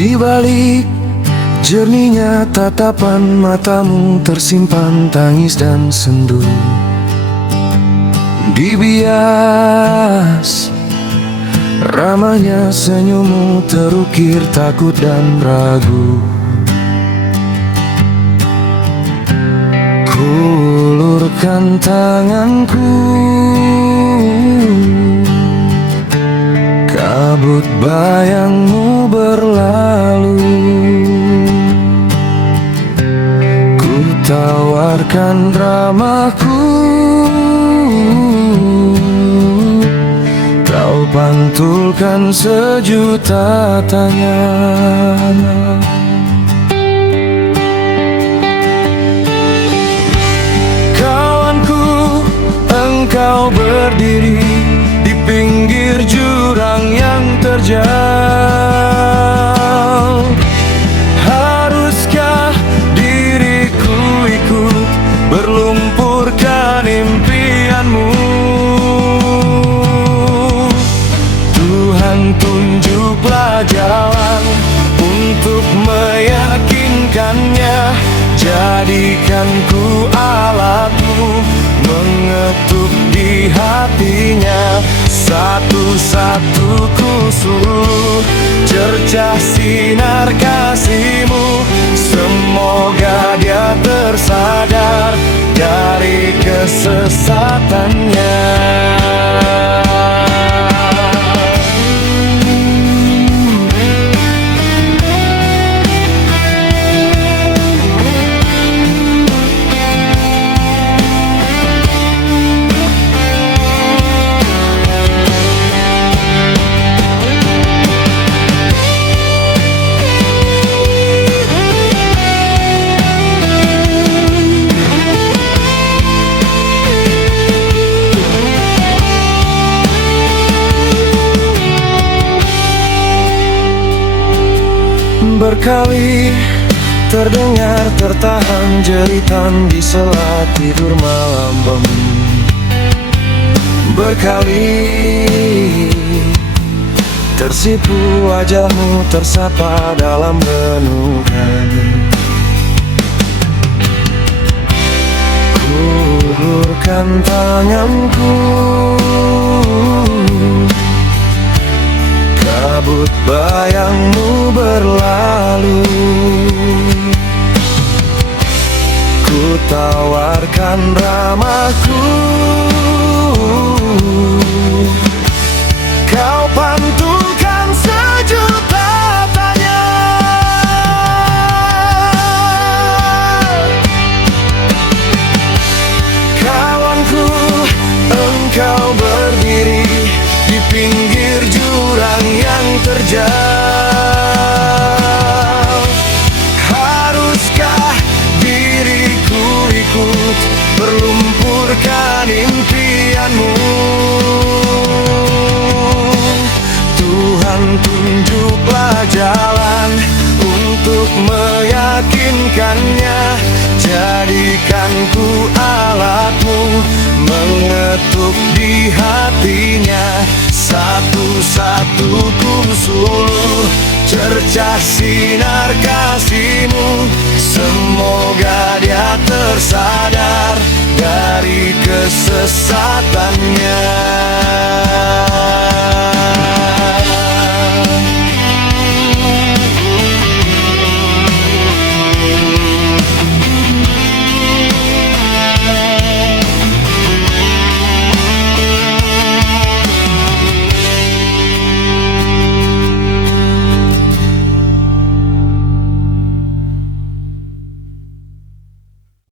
Di balik jernihnya tatapan matamu tersimpan tangis dan sendu. Dibias ramahnya senyummu terukir takut dan ragu. Kulurkan tanganku, kabut bayangmu berlalu. Ku tawarkan ramahku, kau pantulkan sejuta tanya. Engkau berdiri di pinggir jurang yang terjal. Haruskah diriku ikut berlumpurkan impianmu? Tuhan, tunjuklah jalan untuk meyakinkannya. Jadikan ku alatmu, mengetuk di hatinya. Satu-satu ku suluh cercah sinar kasihmu. Semoga dia tersadar dari kesesatannya. Berkali terdengar tertahan jeritan di sela tidur malam bem. Berkali tersipu wajahmu tersapa dalam renungan. Kulurkan tanganku, kabut bayangmu berlalu. Ku tawarkan ramahku, kau pantulkan sejuta tanya. Kawanku, engkau berdiri di pinggir jurang yang terjal. Haruskah diriku ikut berlumpurkan impianmu? Tuhan, tunjuklah jalan untuk meyakinkannya. Jadikan ku alatmu, mengetuk di hatinya. Satu-satu ku suluh cercah sinar kasihmu. Semoga dia tersadar